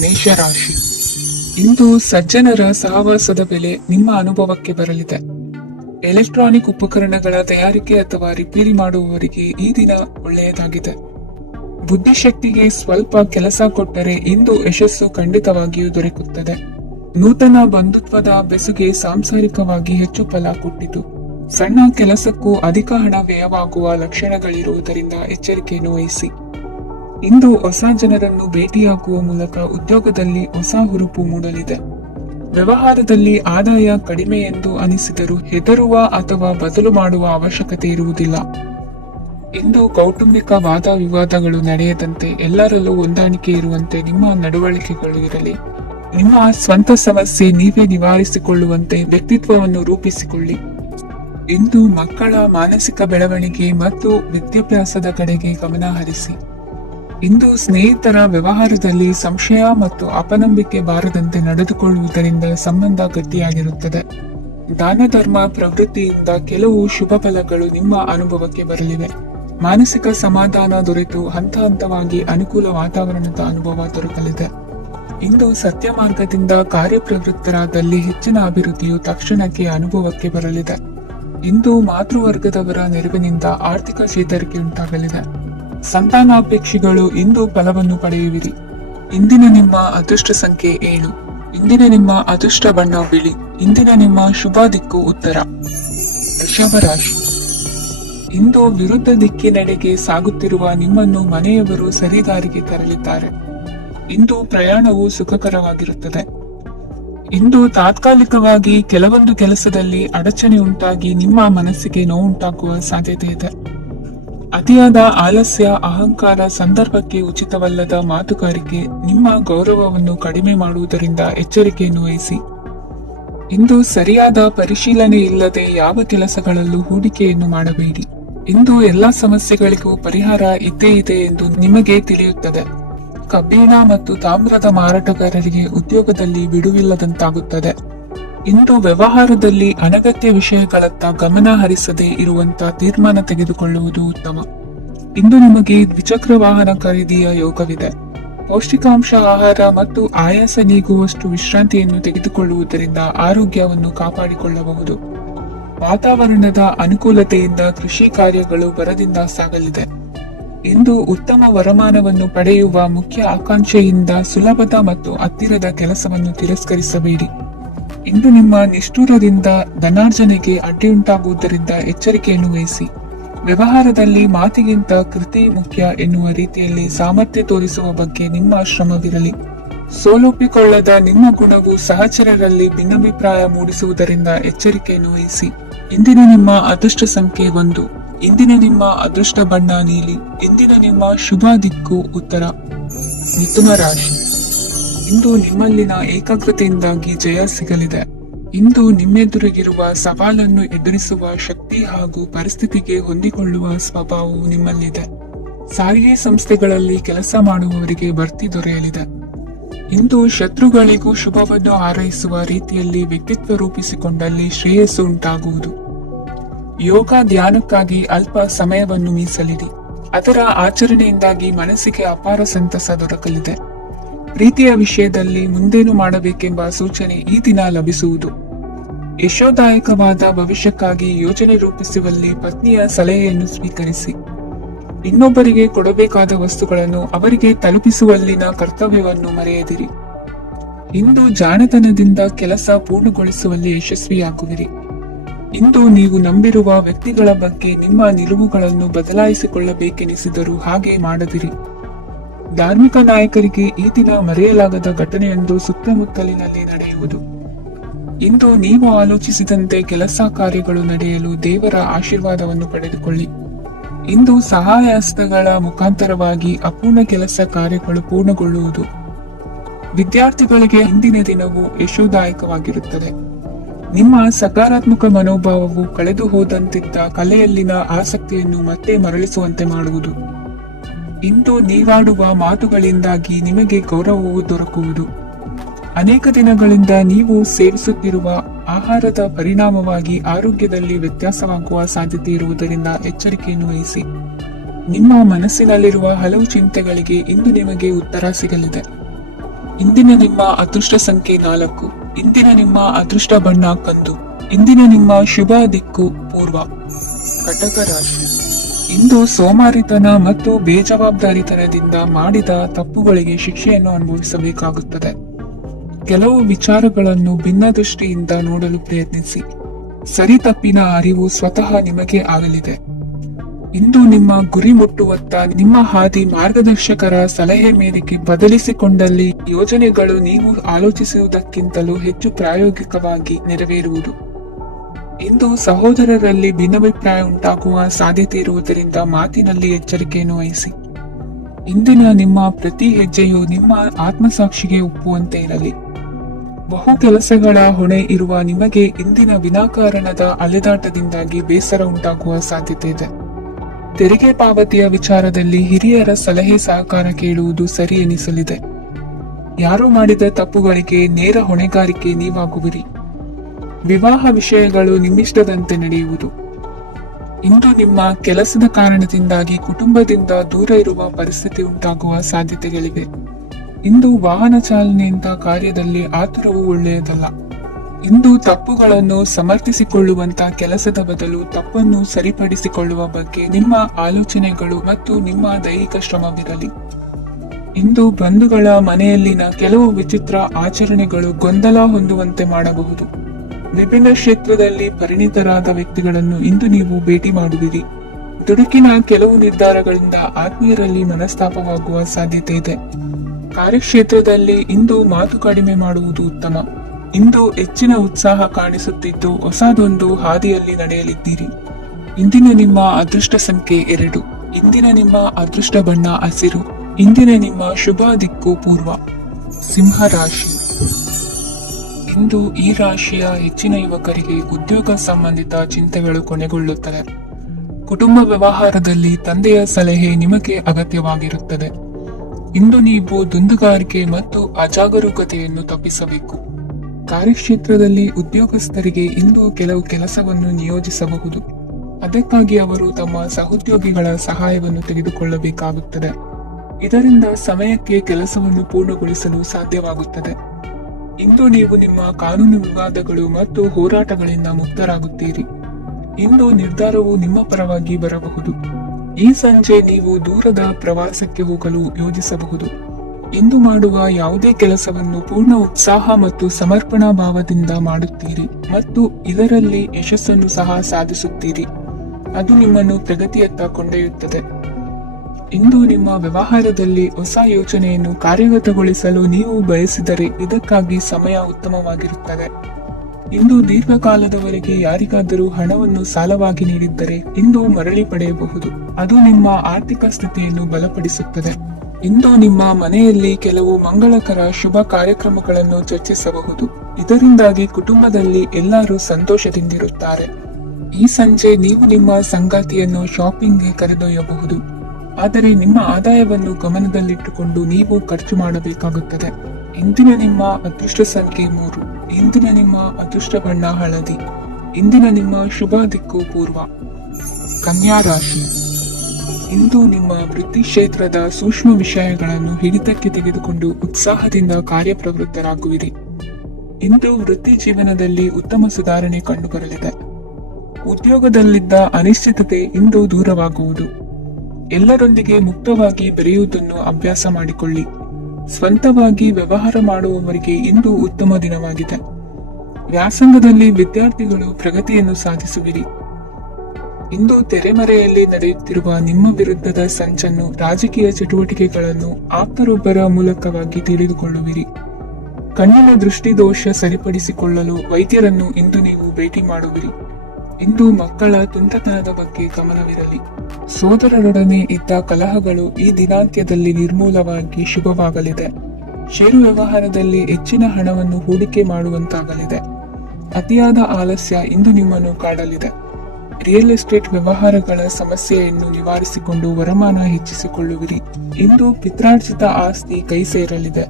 ಮೇಷರಾಶಿ. ಇಂದು ಸಜ್ಜನರ ಸಹವಾಸದ ಬೆಲೆ ನಿಮ್ಮ ಅನುಭವಕ್ಕೆ ಬರಲಿದೆ. ಎಲೆಕ್ಟ್ರಾನಿಕ್ ಉಪಕರಣಗಳ ತಯಾರಿಕೆ ಅಥವಾ ರಿಪೇರಿ ಮಾಡುವವರಿಗೆ ಈ ದಿನ ಒಳ್ಳೆಯದಾಗಿದೆ. ಬುದ್ಧಿಶಕ್ತಿಗೆ ಸ್ವಲ್ಪ ಕೆಲಸ ಕೊಟ್ಟರೆ ಇಂದು ಯಶಸ್ಸು ಖಂಡಿತವಾಗಿಯೂ ದೊರಕುತ್ತದೆ. ನೂತನ ಬಂಧುತ್ವದ ಬೆಸುಗೆ ಸಾಂಸಾರಿಕವಾಗಿ ಹೆಚ್ಚು ಫಲ ಕೊಟ್ಟಿತು. ಸಣ್ಣ ಕೆಲಸಕ್ಕೂ ಅಧಿಕ ಹಣ ವ್ಯಯವಾಗುವ ಲಕ್ಷಣಗಳಿರುವುದರಿಂದ ಎಚ್ಚರಿಕೆಯನ್ನು ವಹಿಸಿ. ಇಂದು ಹೊಸ ಜನರನ್ನು ಭೇಟಿಯಾಗುವ ಮೂಲಕ ಉದ್ಯೋಗದಲ್ಲಿ ಹೊಸ ಹುರುಪು ಮೂಡಲಿದೆ. ವ್ಯವಹಾರದಲ್ಲಿ ಆದಾಯ ಕಡಿಮೆ ಎಂದು ಅನಿಸಿದರೂ ಹೆದರುವ ಅಥವಾ ಬದಲು ಮಾಡುವ ಅವಶ್ಯಕತೆ ಇರುವುದಿಲ್ಲ. ಇಂದು ಕೌಟುಂಬಿಕ ವಾದ ವಿವಾದಗಳು ನಡೆಯದಂತೆ ಎಲ್ಲರಲ್ಲೂ ಹೊಂದಾಣಿಕೆ ಇರುವಂತೆ ನಿಮ್ಮ ನಡವಳಿಕೆಗಳು ಇರಲಿ. ನಿಮ್ಮ ಸ್ವಂತ ಸಮಸ್ಯೆ ನೀವೇ ನಿವಾರಿಸಿಕೊಳ್ಳುವಂತೆ ವ್ಯಕ್ತಿತ್ವವನ್ನು ರೂಪಿಸಿಕೊಳ್ಳಿ. ಇಂದು ಮಕ್ಕಳ ಮಾನಸಿಕ ಬೆಳವಣಿಗೆ ಮತ್ತು ವಿದ್ಯಾಭ್ಯಾಸದ ಕಡೆಗೆ ಗಮನ ಹರಿಸಿ. ಇಂದು ಸ್ನೇಹಿತರ ವ್ಯವಹಾರದಲ್ಲಿ ಸಂಶಯ ಮತ್ತು ಅಪನಂಬಿಕೆ ಬಾರದಂತೆ ನಡೆದುಕೊಳ್ಳುವುದರಿಂದ ಸಂಬಂಧ ಗಟ್ಟಿಯಾಗಿರುತ್ತದೆ. ದಾನ ಧರ್ಮ ಪ್ರವೃತ್ತಿಯಿಂದ ಕೆಲವು ಶುಭ ಫಲಗಳು ನಿಮ್ಮ ಅನುಭವಕ್ಕೆ ಬರಲಿವೆ. ಮಾನಸಿಕ ಸಮಾಧಾನ ದೊರೆತು ಹಂತ ಹಂತವಾಗಿ ಅನುಕೂಲ ವಾತಾವರಣದ ಅನುಭವ ದೊರಕಲಿದೆ. ಇಂದು ಸತ್ಯ ಮಾರ್ಗದಿಂದ ಕಾರ್ಯಪ್ರವೃತ್ತರಾದಲ್ಲಿ ಹೆಚ್ಚಿನ ಅಭಿವೃದ್ಧಿಯು ತಕ್ಷಣಕ್ಕೆ ಅನುಭವಕ್ಕೆ ಬರಲಿದೆ. ಇಂದು ಮಾತೃವರ್ಗದವರ ನೆರವಿನಿಂದ ಆರ್ಥಿಕ ಚೇತರಿಕೆ ಉಂಟಾಗಲಿದೆ. ಸಂತಾನಾಪೇಕ್ಷಿಗಳು ಇಂದು ಫಲವನ್ನು ಪಡೆಯುವಿರಿ. ಇಂದಿನ ನಿಮ್ಮ ಅದೃಷ್ಟ ಸಂಖ್ಯೆ 7. ಇಂದಿನ ನಿಮ್ಮ ಅದೃಷ್ಟ ಬಣ್ಣ ಬಿಳಿ. ಇಂದಿನ ನಿಮ್ಮ ಶುಭ ದಿಕ್ಕು ಉತ್ತರ. ವೃಷಭ ರಾಶಿ. ಇಂದು ವಿರುದ್ಧ ದಿಕ್ಕಿನೆಡೆಗೆ ಸಾಗುತ್ತಿರುವ ನಿಮ್ಮನ್ನು ಮನೆಯವರು ಸರಿದಾರಿಗೆ ತರಲಿದ್ದಾರೆ. ಇಂದು ಪ್ರಯಾಣವು ಸುಖಕರವಾಗಿರುತ್ತದೆ. ಇಂದು ತಾತ್ಕಾಲಿಕವಾಗಿ ಕೆಲವೊಂದು ಕೆಲಸದಲ್ಲಿ ಅಡಚಣೆ ಉಂಟಾಗಿ ನಿಮ್ಮ ಮನಸ್ಸಿಗೆ ನೋವುಂಟಾಗುವ ಸಾಧ್ಯತೆ ಇದೆ. ಅತಿಯಾದ ಆಲಸ್ಯ, ಅಹಂಕಾರ, ಸಂದರ್ಭಕ್ಕೆ ಉಚಿತವಲ್ಲದ ಮಾತುಗಾರಿಕೆ ನಿಮ್ಮ ಗೌರವವನ್ನು ಕಡಿಮೆ ಮಾಡುವುದರಿಂದ ಎಚ್ಚರಿಕೆಯನ್ನು ವಹಿಸಿ. ಇಂದು ಸರಿಯಾದ ಪರಿಶೀಲನೆ ಇಲ್ಲದೆ ಯಾವ ಕೆಲಸಗಳಲ್ಲೂ ಹೂಡಿಕೆಯನ್ನು ಮಾಡಬೇಡಿ. ಇಂದು ಎಲ್ಲಾ ಸಮಸ್ಯೆಗಳಿಗೂ ಪರಿಹಾರ ಇದ್ದೇ ಇದೆ ಎಂದು ನಿಮಗೆ ತಿಳಿಯುತ್ತದೆ. ಕಬ್ಬಿಣ ಮತ್ತು ತಾಮ್ರದ ಮಾರಾಟಗಾರರಿಗೆ ಉದ್ಯೋಗದಲ್ಲಿ ಬಿಡುವಿಲ್ಲದಂತಾಗುತ್ತದೆ. ಇಂದು ವ್ಯವಹಾರದಲ್ಲಿ ಅನಗತ್ಯ ವಿಷಯಗಳತ್ತ ಗಮನ ಹರಿಸದೆ ಇರುವಂತ ತೀರ್ಮಾನ ತೆಗೆದುಕೊಳ್ಳುವುದು ಉತ್ತಮ. ಇಂದು ನಿಮಗೆ ದ್ವಿಚಕ್ರ ವಾಹನ ಖರೀದಿಯ ಯೋಗವಿದೆ. ಪೌಷ್ಟಿಕಾಂಶ ಆಹಾರ ಮತ್ತು ಆಯಾಸ ನೀಗುವಷ್ಟು ವಿಶ್ರಾಂತಿಯನ್ನು ತೆಗೆದುಕೊಳ್ಳುವುದರಿಂದ ಆರೋಗ್ಯವನ್ನು ಕಾಪಾಡಿಕೊಳ್ಳಬಹುದು. ವಾತಾವರಣದ ಅನುಕೂಲತೆಯಿಂದ ಕೃಷಿ ಕಾರ್ಯಗಳು ಭರದಿಂದ ಸಾಗಲಿದೆ. ಇಂದು ಉತ್ತಮ ವರಮಾನವನ್ನು ಪಡೆಯುವ ಮುಖ್ಯ ಆಕಾಂಕ್ಷೆಯಿಂದ ಸುಲಭದ ಮತ್ತು ಹತ್ತಿರದ ಕೆಲಸವನ್ನು ತಿರಸ್ಕರಿಸಬೇಡಿ. ಇಂದು ನಿಮ್ಮ ನಿಷ್ಠುರದಿಂದ ಧನಾರ್ಜನೆಗೆ ಅಡ್ಡಿಯುಂಟಾಗುವುದರಿಂದ ಎಚ್ಚರಿಕೆಯನ್ನು ವಹಿಸಿ. ವ್ಯವಹಾರದಲ್ಲಿ ಮಾತಿಗಿಂತ ಕೃತಿ ಮುಖ್ಯ ಎನ್ನುವ ರೀತಿಯಲ್ಲಿ ಸಾಮರ್ಥ್ಯ ತೋರಿಸುವ ಬಗ್ಗೆ ನಿಮ್ಮ ಶ್ರಮವಿರಲಿ. ಸೋಲೊಪ್ಪಿಕೊಳ್ಳದ ನಿಮ್ಮ ಗುಣವು ಸಹಚರರಲ್ಲಿ ಭಿನ್ನಾಭಿಪ್ರಾಯ ಮೂಡಿಸುವುದರಿಂದ ಎಚ್ಚರಿಕೆಯನ್ನು ವಹಿಸಿ. ಇಂದಿನ ನಿಮ್ಮ ಅದೃಷ್ಟ ಸಂಖ್ಯೆ 1. ಇಂದಿನ ನಿಮ್ಮ ಅದೃಷ್ಟ ಬಣ್ಣ ನೀಲಿ. ಇಂದಿನ ನಿಮ್ಮ ಶುಭ ದಿಕ್ಕು ಉತ್ತರ. ಮಿಥುನ ರಾಶಿ. ಇಂದು ನಿಮ್ಮಲ್ಲಿನ ಏಕಾಗ್ರತೆಯಿಂದಾಗಿ ಜಯ ಸಿಗಲಿದೆ. ಇಂದು ನಿಮ್ಮೆದುರಿಗಿರುವ ಸವಾಲನ್ನು ಎದುರಿಸುವ ಶಕ್ತಿ ಹಾಗೂ ಪರಿಸ್ಥಿತಿಗೆ ಹೊಂದಿಕೊಳ್ಳುವ ಸ್ವಭಾವವು ನಿಮ್ಮಲ್ಲಿದೆ. ಸಾರಿಗೆ ಸಂಸ್ಥೆಗಳಲ್ಲಿ ಕೆಲಸ ಮಾಡುವವರಿಗೆ ಬಡ್ತಿ ದೊರೆಯಲಿದೆ. ಇಂದು ಶತ್ರುಗಳಿಗೂ ಶುಭವನ್ನು ಹಾರೈಸುವ ರೀತಿಯಲ್ಲಿ ವ್ಯಕ್ತಿತ್ವ ರೂಪಿಸಿಕೊಂಡಲ್ಲಿ ಶ್ರೇಯಸ್ಸು ಉಂಟಾಗುವುದು. ಯೋಗ ಧ್ಯಾನಕ್ಕಾಗಿ ಅಲ್ಪ ಸಮಯವನ್ನು ಮೀಸಲಿಡಿ. ಅದರ ಆಚರಣೆಯಿಂದಾಗಿ ಮನಸ್ಸಿಗೆ ಅಪಾರ ಸಂತಸ ದೊರಕಲಿದೆ. ಪ್ರೀತಿಯ ವಿಷಯದಲ್ಲಿ ಮುಂದೇನು ಮಾಡಬೇಕೆಂಬ ಸೂಚನೆ ಈ ದಿನ ಲಭಿಸುವುದು. ಯಶೋದಾಯಕವಾದ ಭವಿಷ್ಯಕ್ಕಾಗಿ ಯೋಜನೆ ರೂಪಿಸುವಲ್ಲಿ ಪತ್ನಿಯ ಸಲಹೆಯನ್ನು ಸ್ವೀಕರಿಸಿ. ಇನ್ನೊಬ್ಬರಿಗೆ ಕೊಡಬೇಕಾದ ವಸ್ತುಗಳನ್ನು ಅವರಿಗೆ ತಲುಪಿಸುವಲ್ಲಿನ ಕರ್ತವ್ಯವನ್ನು ಮರೆಯದಿರಿ. ಇಂದು ಜಾಣತನದಿಂದ ಕೆಲಸ ಪೂರ್ಣಗೊಳಿಸುವಲ್ಲಿ ಯಶಸ್ವಿಯಾಗುವಿರಿ. ಇಂದು ನೀವು ನಂಬಿರುವ ವ್ಯಕ್ತಿಗಳ ಬಗ್ಗೆ ನಿಮ್ಮ ನಿಲುವುಗಳನ್ನು ಬದಲಾಯಿಸಿಕೊಳ್ಳಬೇಕೆನಿಸಿದರೂ ಹಾಗೆ ಮಾಡದಿರಿ. ಧಾರ್ಮಿಕ ನಾಯಕರಿಗೆ ಈ ದಿನ ಮರೆಯಲಾಗದ ಘಟನೆಯೊಂದು ಸುತ್ತಮುತ್ತಲಿನಲ್ಲಿ ನಡೆಯುವುದು. ಇಂದು ನೀವು ಆಲೋಚಿಸಿದಂತೆ ಕೆಲಸ ಕಾರ್ಯಗಳು ನಡೆಯಲು ದೇವರ ಆಶೀರ್ವಾದವನ್ನು ಪಡೆದುಕೊಳ್ಳಿ. ಇಂದು ಸಹಾಯ ಹಸ್ತಗಳ ಮುಖಾಂತರವಾಗಿ ಅಪೂರ್ಣ ಕೆಲಸ ಕಾರ್ಯಗಳು ಪೂರ್ಣಗೊಳ್ಳುವುದು. ವಿದ್ಯಾರ್ಥಿಗಳಿಗೆ ಇಂದಿನ ದಿನವು ಯಶೋದಾಯಕವಾಗಿರುತ್ತದೆ. ನಿಮ್ಮ ಸಕಾರಾತ್ಮಕ ಮನೋಭಾವವು ಕಳೆದು ಹೋದಂತಿದ್ದ ಕಲೆಯಲ್ಲಿನ ಆಸಕ್ತಿಯನ್ನು ಮತ್ತೆ ಮರಳಿಸುವಂತೆ ಮಾಡುವುದು. ಇಂದು ನೀವಾಡುವ ಮಾತುಗಳಿಂದಾಗಿ ನಿಮಗೆ ಗೌರವವು ದೊರಕುವುದು. ಅನೇಕ ದಿನಗಳಿಂದ ನೀವು ಸೇವಿಸುತ್ತಿರುವ ಆಹಾರದ ಪರಿಣಾಮವಾಗಿ ಆರೋಗ್ಯದಲ್ಲಿ ವ್ಯತ್ಯಾಸವಾಗುವ ಸಾಧ್ಯತೆ ಇರುವುದರಿಂದ ಎಚ್ಚರಿಕೆಯನ್ನು ವಹಿಸಿ. ನಿಮ್ಮ ಮನಸ್ಸಿನಲ್ಲಿರುವ ಹಲವು ಚಿಂತೆಗಳಿಗೆ ಇಂದು ನಿಮಗೆ ಉತ್ತರ ಸಿಗಲಿದೆ. ಇಂದಿನ ನಿಮ್ಮ ಅದೃಷ್ಟ ಸಂಖ್ಯೆ 4. ಇಂದಿನ ನಿಮ್ಮ ಅದೃಷ್ಟ ಬಣ್ಣ ಕಂದು. ಇಂದಿನ ನಿಮ್ಮ ಶುಭ ದಿಕ್ಕು ಪೂರ್ವ. ಕಟಕ ರಾಶಿ. ಇಂದು ಸೋಮಾರಿತನ ಮತ್ತು ಬೇಜವಾಬ್ದಾರಿತನದಿಂದ ಮಾಡಿದ ತಪ್ಪುಗಳಿಗೆ ಶಿಕ್ಷೆಯನ್ನು ಅನುಭವಿಸಬೇಕಾಗುತ್ತದೆ. ಕೆಲವು ವಿಚಾರಗಳನ್ನು ಭಿನ್ನ ದೃಷ್ಟಿಯಿಂದ ನೋಡಲು ಪ್ರಯತ್ನಿಸಿ. ಸರಿ ತಪ್ಪಿನ ಅರಿವು ಸ್ವತಃ ನಿಮಗೆ ಆಗಲಿದೆ. ಇಂದು ನಿಮ್ಮ ಗುರಿ ಮುಟ್ಟುವತ್ತ ನಿಮ್ಮ ಹಾದಿ ಮಾರ್ಗದರ್ಶಕರ ಸಲಹೆ ಮೇರೆಗೆ ಬದಲಿಸಿಕೊಂಡಲ್ಲಿ ಯೋಜನೆಗಳು ನೀವು ಆಲೋಚಿಸುವುದಕ್ಕಿಂತಲೂ ಹೆಚ್ಚು ಪ್ರಾಯೋಗಿಕವಾಗಿ ನೆರವೇರುವುದು. ಇಂದು ಸಹೋದರರಲ್ಲಿ ಭಿನ್ನಾಭಿಪ್ರಾಯ ಉಂಟಾಗುವ ಸಾಧ್ಯತೆ ಇರುವುದರಿಂದ ಮಾತಿನಲ್ಲಿ ಎಚ್ಚರಿಕೆಯನ್ನು ವಹಿಸಿ. ಇಂದಿನ ನಿಮ್ಮ ಪ್ರತಿ ಹೆಜ್ಜೆಯು ನಿಮ್ಮ ಆತ್ಮಸಾಕ್ಷಿಗೆ ಒಪ್ಪುವಂತೆ ಇರಲಿ. ಬಹು ಕೆಲಸಗಳ ಹೊಣೆ ಇರುವ ನಿಮಗೆ ಇಂದಿನ ವಿನಾಕಾರಣದ ಅಲೆದಾಟದಿಂದಾಗಿ ಬೇಸರ ಉಂಟಾಗುವ ಸಾಧ್ಯತೆ ಇದೆ. ತೆರಿಗೆ ಪಾವತಿಯ ವಿಚಾರದಲ್ಲಿ ಹಿರಿಯರ ಸಲಹೆ ಸಹಕಾರ ಕೇಳುವುದು ಸರಿ ಎನಿಸಲಿದೆ. ಯಾರು ಮಾಡಿದ ತಪ್ಪುಗಳಿಗೆ ನೇರ ಹೊಣೆಗಾರಿಕೆ ನೀವಾಗುವಿರಿ. ವಿವಾಹ ವಿಷಯಗಳು ನಿಮ್ಮಿಷ್ಟದಂತೆ ನಡೆಯುವುದು. ಇಂದು ನಿಮ್ಮ ಕೆಲಸದ ಕಾರಣದಿಂದಾಗಿ ಕುಟುಂಬದಿಂದ ದೂರ ಇರುವ ಪರಿಸ್ಥಿತಿ ಉಂಟಾಗುವ ಸಾಧ್ಯತೆಗಳಿವೆ. ಇಂದು ವಾಹನ ಚಾಲನೆಯಿಂದ ಕಾರ್ಯದಲ್ಲಿ ಆತುರವು ಒಳ್ಳೆಯದಲ್ಲ. ಇಂದು ತಪ್ಪುಗಳನ್ನು ಸಮರ್ಥಿಸಿಕೊಳ್ಳುವಂತ ಕೆಲಸದ ಬದಲು ತಪ್ಪನ್ನು ಸರಿಪಡಿಸಿಕೊಳ್ಳುವ ಬಗ್ಗೆ ನಿಮ್ಮ ಆಲೋಚನೆಗಳು ಮತ್ತು ನಿಮ್ಮ ದೈಹಿಕ ಶ್ರಮವಿರಲಿ. ಇಂದು ಬಂಧುಗಳ ಮನೆಯಲ್ಲಿನ ಕೆಲವು ವಿಚಿತ್ರ ಆಚರಣೆಗಳು ಗೊಂದಲ ಹೊಂದುವಂತೆ ಮಾಡಬಹುದು. ವಿಭಿನ್ನ ಕ್ಷೇತ್ರದಲ್ಲಿ ಪರಿಣಿತರಾದ ವ್ಯಕ್ತಿಗಳನ್ನು ಇಂದು ನೀವು ಭೇಟಿ ಮಾಡುವಿರಿ. ದುಡುಕಿನ ಕೆಲವು ನಿರ್ಧಾರಗಳಿಂದ ಆತ್ಮೀಯರಲ್ಲಿ ಮನಸ್ತಾಪವಾಗುವ ಸಾಧ್ಯತೆ ಇದೆ. ಕಾರ್ಯಕ್ಷೇತ್ರದಲ್ಲಿ ಇಂದು ಮಾತು ಕಡಿಮೆ ಮಾಡುವುದು ಉತ್ತಮ. ಇಂದು ಹೆಚ್ಚಿನ ಉತ್ಸಾಹ ಕಾಣಿಸುತ್ತಿದ್ದು ಹೊಸದೊಂದು ಹಾದಿಯಲ್ಲಿ ನಡೆಯಲಿದ್ದೀರಿ. ಇಂದಿನ ನಿಮ್ಮ ಅದೃಷ್ಟ ಸಂಖ್ಯೆ 2. ಇಂದಿನ ನಿಮ್ಮ ಅದೃಷ್ಟ ಬಣ್ಣ ಹಸಿರು. ಇಂದಿನ ನಿಮ್ಮ ಶುಭ ದಿಕ್ಕು ಪೂರ್ವ. ಸಿಂಹ ರಾಶಿ. ಇಂದು ಈ ರಾಶಿಯ ಹೆಚ್ಚಿನ ಯುವಕರಿಗೆ ಉದ್ಯೋಗ ಸಂಬಂಧಿತ ಚಿಂತೆಗಳು ಕೊನೆಗೊಳ್ಳುತ್ತದೆ. ಕುಟುಂಬ ವ್ಯವಹಾರದಲ್ಲಿ ತಂದೆಯ ಸಲಹೆ ನಿಮಗೆ ಅಗತ್ಯವಾಗಿರುತ್ತದೆ. ಇಂದು ನೀವು ದುಂದುಗಾರಿಕೆ ಮತ್ತು ಅಜಾಗರೂಕತೆಯನ್ನು ತಪ್ಪಿಸಬೇಕು. ಕಾರ್ಯಕ್ಷೇತ್ರದಲ್ಲಿ ಉದ್ಯೋಗಸ್ಥರಿಗೆ ಇಂದು ಕೆಲವು ಕೆಲಸವನ್ನು ನಿಯೋಜಿಸಬಹುದು. ಅದಕ್ಕಾಗಿ ಅವರು ತಮ್ಮ ಸಹೋದ್ಯೋಗಿಗಳ ಸಹಾಯವನ್ನು ತೆಗೆದುಕೊಳ್ಳಬೇಕಾಗುತ್ತದೆ. ಇದರಿಂದ ಸಮಯಕ್ಕೆ ಕೆಲಸವನ್ನು ಪೂರ್ಣಗೊಳಿಸಲು ಸಾಧ್ಯವಾಗುತ್ತದೆ. ಇಂದು ನೀವು ನಿಮ್ಮ ಕಾನೂನು ವಿವಾದಗಳು ಮತ್ತು ಹೋರಾಟಗಳಿಂದ ಮುಕ್ತರಾಗುತ್ತೀರಿ. ಇಂದು ನಿರ್ಧಾರವು ನಿಮ್ಮ ಪರವಾಗಿ ಬರಬಹುದು. ಈ ಸಂಜೆ ನೀವು ದೂರದ ಪ್ರವಾಸಕ್ಕೆ ಹೋಗಲು ಯೋಜಿಸಬಹುದು. ಇಂದು ಮಾಡುವ ಯಾವುದೇ ಕೆಲಸವನ್ನು ಪೂರ್ಣ ಉತ್ಸಾಹ ಮತ್ತು ಸಮರ್ಪಣಾ ಭಾವದಿಂದ ಮಾಡುತ್ತೀರಿ ಮತ್ತು ಇದರಲ್ಲಿ ಯಶಸ್ಸನ್ನು ಸಹ ಸಾಧಿಸುತ್ತೀರಿ. ಅದು ನಿಮ್ಮನ್ನು ಪ್ರಗತಿಯತ್ತ ಕೊಂಡೊಯ್ಯುತ್ತದೆ. ಇಂದು ನಿಮ್ಮ ವ್ಯವಹಾರದಲ್ಲಿ ಹೊಸ ಯೋಜನೆಯನ್ನು ಕಾರ್ಯಗತಗೊಳಿಸಲು ನೀವು ಬಯಸಿದರೆ ಇದಕ್ಕಾಗಿ ಸಮಯ ಉತ್ತಮವಾಗಿರುತ್ತದೆ. ಇಂದು ದೀರ್ಘಕಾಲದವರೆಗೆ ಯಾರಿಗಾದರೂ ಹಣವನ್ನು ಸಾಲವಾಗಿ ನೀಡಿದ್ದರೆ ಇಂದು ಮರಳಿ ಪಡೆಯಬಹುದು. ಅದು ನಿಮ್ಮ ಆರ್ಥಿಕ ಸ್ಥಿತಿಯನ್ನು ಬಲಪಡಿಸುತ್ತದೆ. ಇಂದು ನಿಮ್ಮ ಮನೆಯಲ್ಲಿ ಕೆಲವು ಮಂಗಳಕರ ಶುಭ ಕಾರ್ಯಕ್ರಮಗಳನ್ನು ಚರ್ಚಿಸಬಹುದು. ಇದರಿಂದಾಗಿ ಕುಟುಂಬದಲ್ಲಿ ಎಲ್ಲರೂ ಸಂತೋಷದಿಂದಿರುತ್ತಾರೆ. ಈ ಸಂಜೆ ನೀವು ನಿಮ್ಮ ಸಂಗಾತಿಯನ್ನು ಶಾಪಿಂಗ್ಗೆ ಕರೆದೊಯ್ಯಬಹುದು. ಆದರೆ ನಿಮ್ಮ ಆದಾಯವನ್ನು ಗಮನದಲ್ಲಿಟ್ಟುಕೊಂಡು ನೀವು ಖರ್ಚು ಮಾಡಬೇಕಾಗುತ್ತದೆ. ಇಂದಿನ ನಿಮ್ಮ ಅದೃಷ್ಟ ಸಂಖ್ಯೆ 3. ಇಂದಿನ ನಿಮ್ಮ ಅದೃಷ್ಟ ಬಣ್ಣ ಹಳದಿ. ಇಂದಿನ ನಿಮ್ಮ ಶುಭ ದಿಕ್ಕು ಪೂರ್ವ. ಕನ್ಯಾ ರಾಶಿ. ಇಂದು ನಿಮ್ಮ ವೃತ್ತಿ ಕ್ಷೇತ್ರದ ಸೂಕ್ಷ್ಮ ವಿಷಯಗಳನ್ನು ಹಿಡಿತಕ್ಕೆ ತೆಗೆದುಕೊಂಡು ಉತ್ಸಾಹದಿಂದ ಕಾರ್ಯಪ್ರವೃತ್ತರಾಗುವಿರಿ. ಇಂದು ವೃತ್ತಿ ಜೀವನದಲ್ಲಿ ಉತ್ತಮ ಸುಧಾರಣೆ ಕಂಡುಬರಲಿದೆ. ಉದ್ಯೋಗದಲ್ಲಿದ್ದ ಅನಿಶ್ಚಿತತೆ ಇಂದು ದೂರವಾಗುವುದು. ಎಲ್ಲರೊಂದಿಗೆ ಮುಕ್ತವಾಗಿ ಬೆರೆಯುವುದನ್ನು ಅಭ್ಯಾಸ ಮಾಡಿಕೊಳ್ಳಿ. ಸ್ವಂತವಾಗಿ ವ್ಯವಹಾರ ಮಾಡುವವರಿಗೆ ಇಂದು ಉತ್ತಮ ದಿನವಾಗಿದೆ. ವ್ಯಾಸಂಗದಲ್ಲಿ ವಿದ್ಯಾರ್ಥಿಗಳು ಪ್ರಗತಿಯನ್ನು ಸಾಧಿಸುವಿರಿ. ಇಂದು ತೆರೆಮರೆಯಲ್ಲಿ ನಡೆಯುತ್ತಿರುವ ನಿಮ್ಮ ವಿರುದ್ಧದ ಸಂಚನ್ನು, ರಾಜಕೀಯ ಚಟುವಟಿಕೆಗಳನ್ನು ಆಪ್ತರೊಬ್ಬರ ಮೂಲಕವಾಗಿ ತಿಳಿದುಕೊಳ್ಳುವಿರಿ. ಕಣ್ಣಿನ ದೃಷ್ಟಿದೋಷ ಸರಿಪಡಿಸಿಕೊಳ್ಳಲು ವೈದ್ಯರನ್ನು ಇಂದು ನೀವು ಭೇಟಿ ಮಾಡುವಿರಿ. ಇಂದು ಮಕ್ಕಳ ತುಂಟತನದ ಬಗ್ಗೆ ಗಮನವಿರಲಿ. ಸೋದರರೊಡನೆ ಇದ್ದ ಕಲಹಗಳು ಈ ದಿನಾಂತ್ಯದಲ್ಲಿ ನಿರ್ಮೂಲವಾಗಿ ಶುಭವಾಗಲಿದೆ. ಷೇರು ವ್ಯವಹಾರದಲ್ಲಿ ಹೆಚ್ಚಿನ ಹಣವನ್ನು ಹೂಡಿಕೆ ಮಾಡುವಂತಾಗಲಿದೆ. ಅತಿಯಾದ ಆಲಸ್ಯ ಇಂದು ನಿಮ್ಮನ್ನು ಕಾಡಲಿದೆ. ರಿಯಲ್ ಎಸ್ಟೇಟ್ ವ್ಯವಹಾರಗಳ ಸಮಸ್ಯೆಯನ್ನು ನಿವಾರಿಸಿಕೊಂಡು ವರಮಾನ ಹೆಚ್ಚಿಸಿಕೊಳ್ಳುವಿರಿ. ಇಂದು ಪಿತ್ರಾರ್ಜಿತ ಆಸ್ತಿ ಕೈ ಸೇರಲಿದೆ.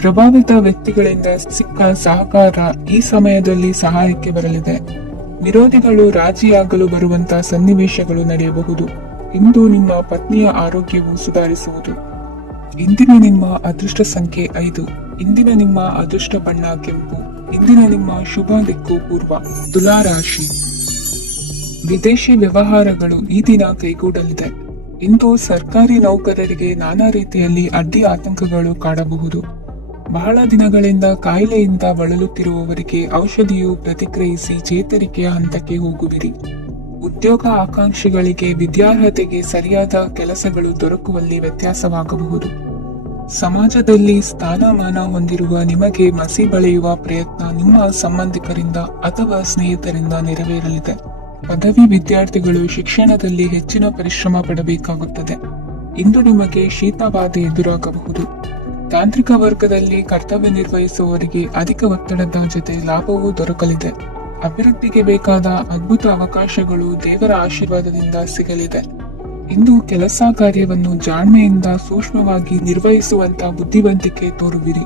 ಪ್ರಭಾವಿತ ವ್ಯಕ್ತಿಗಳಿಂದ ಸಿಕ್ಕ ಸಹಕಾರ ಈ ಸಮಯದಲ್ಲಿ ಸಹಾಯಕ್ಕೆ ಬರಲಿದೆ. ವಿರೋಧಿಗಳು ರಾಜಿಯಾಗಲು ಬರುವಂತಹ ಸನ್ನಿವೇಶಗಳು ನಡೆಯಬಹುದು. ಇಂದು ನಿಮ್ಮ ಪತ್ನಿಯ ಆರೋಗ್ಯವು ಸುಧಾರಿಸುವುದು. ಇಂದಿನ ನಿಮ್ಮ ಅದೃಷ್ಟ ಸಂಖ್ಯೆ 5. ಇಂದಿನ ನಿಮ್ಮ ಅದೃಷ್ಟ ಬಣ್ಣ ಕೆಂಪು. ಇಂದಿನ ನಿಮ್ಮ ಶುಭ ದಿಕ್ಕು ಪೂರ್ವ. ತುಲಾ ರಾಶಿ. ವಿದೇಶಿ ವ್ಯವಹಾರಗಳು ಈ ದಿನ ಕೈಗೂಡಲಿದೆ. ಇಂದು ಸರ್ಕಾರಿ ನೌಕರರಿಗೆ ನಾನಾ ರೀತಿಯಲ್ಲಿ ಅಡ್ಡಿ ಆತಂಕಗಳು ಕಾಡಬಹುದು. ಬಹಳ ದಿನಗಳಿಂದ ಕಾಯಿಲೆಯಿಂದ ಬಳಲುತ್ತಿರುವವರಿಗೆ ಔಷಧಿಯು ಪ್ರತಿಕ್ರಿಯಿಸಿ ಚೇತರಿಕೆಯ ಹಂತಕ್ಕೆ ಹೋಗುವಿರಿ. ಉದ್ಯೋಗ ಆಕಾಂಕ್ಷಿಗಳಿಗೆ ವಿದ್ಯಾರ್ಹತೆಗೆ ಸರಿಯಾದ ಕೆಲಸಗಳು ದೊರಕುವಲ್ಲಿ ವ್ಯತ್ಯಾಸವಾಗಬಹುದು. ಸಮಾಜದಲ್ಲಿ ಸ್ಥಾನಮಾನ ಹೊಂದಿರುವ ನಿಮಗೆ ಮಸಿ ಬಳಿಯುವ ಪ್ರಯತ್ನ ನಿಮ್ಮ ಸಂಬಂಧಿಕರಿಂದ ಅಥವಾ ಸ್ನೇಹಿತರಿಂದ ನೆರವೇರಲಿದೆ. ಪದವಿ ವಿದ್ಯಾರ್ಥಿಗಳು ಶಿಕ್ಷಣದಲ್ಲಿ ಹೆಚ್ಚಿನ ಪರಿಶ್ರಮ ಪಡಬೇಕಾಗುತ್ತದೆ. ಇಂದು ನಿಮಗೆ ಶೀತಬಾಧೆ ಎದುರಾಗಬಹುದು. ತಾಂತ್ರಿಕ ವರ್ಗದಲ್ಲಿ ಕರ್ತವ್ಯ ನಿರ್ವಹಿಸುವವರಿಗೆ ಅಧಿಕ ಒತ್ತಡದ ಜೊತೆ ಲಾಭವೂ ದೊರಕಲಿದೆ. ಅಭಿವೃದ್ಧಿಗೆ ಬೇಕಾದ ಅದ್ಭುತ ಅವಕಾಶಗಳು ದೇವರ ಆಶೀರ್ವಾದದಿಂದ ಸಿಗಲಿದೆ. ಇಂದು ಕೆಲಸ ಕಾರ್ಯವನ್ನು ಜಾಣ್ಮೆಯಿಂದ ಸೂಕ್ಷ್ಮವಾಗಿ ನಿರ್ವಹಿಸುವಂತ ಬುದ್ಧಿವಂತಿಕೆ ತೋರುವಿರಿ.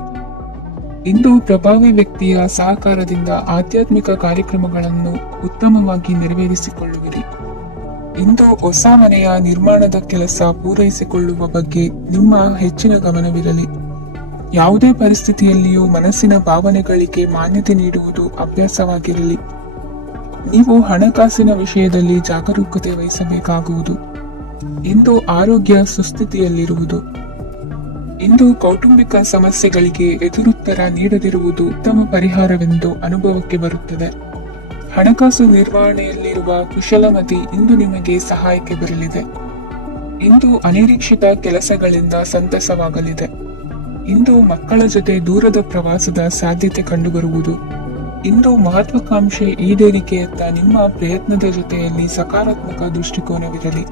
ಇಂದು ಪ್ರಭಾವಿ ವ್ಯಕ್ತಿಯ ಸಹಕಾರದಿಂದ ಆಧ್ಯಾತ್ಮಿಕ ಕಾರ್ಯಕ್ರಮಗಳನ್ನು ಉತ್ತಮವಾಗಿ ನೆರವೇರಿಸಿಕೊಳ್ಳುವಿರಿ. ಇಂದು ಹೊಸ ಮನೆಯ ನಿರ್ಮಾಣದ ಕೆಲಸ ಪೂರೈಸಿಕೊಳ್ಳುವ ಬಗ್ಗೆ ನಿಮ್ಮ ಹೆಚ್ಚಿನ ಗಮನವಿರಲಿ. ಯಾವುದೇ ಪರಿಸ್ಥಿತಿಯಲ್ಲಿಯೂ ಮನಸ್ಸಿನ ಭಾವನೆಗಳಿಗೆ ಮಾನ್ಯತೆ ನೀಡುವುದು ಅಭ್ಯಾಸವಾಗಿರಲಿ. ನೀವು ಹಣಕಾಸಿನ ವಿಷಯದಲ್ಲಿ ಜಾಗರೂಕತೆ ವಹಿಸಬೇಕಾಗುವುದು. ಇಂದು ಆರೋಗ್ಯ ಸುಸ್ಥಿತಿಯಲ್ಲಿರುವುದು. ಇಂದು ಕೌಟುಂಬಿಕ ಸಮಸ್ಯೆಗಳಿಗೆ ಎದುರುತ್ತರ ನೀಡದಿರುವುದು ಉತ್ತಮ ಪರಿಹಾರವೆಂದು ಅನುಭವಕ್ಕೆ ಬರುತ್ತದೆ. ಹಣಕಾಸು ನಿರ್ವಹಣೆಯಲ್ಲಿರುವ ಕುಶಲಮತಿ ಇಂದು ನಿಮಗೆ ಸಹಾಯಕ್ಕೆ ಬರಲಿದೆ. ಇಂದು ಅನಿರೀಕ್ಷಿತ ಕೆಲಸಗಳಿಂದ ಸಂತಸವಾಗಲಿದೆ. ಇಂದು ಮಕ್ಕಳ ಜೊತೆ ದೂರದ ಪ್ರವಾಸದ ಸಾಧ್ಯತೆ ಕಂಡುಬರುವುದು. ಇಂದು ಮಹತ್ವಾಕಾಂಕ್ಷೆ ಈಡೇರಿಕೆಯತ್ತ ನಿಮ್ಮ ಪ್ರಯತ್ನದ ಜೊತೆಯಲ್ಲಿ ಸಕಾರಾತ್ಮಕ ದೃಷ್ಟಿಕೋನವಿರಲಿ.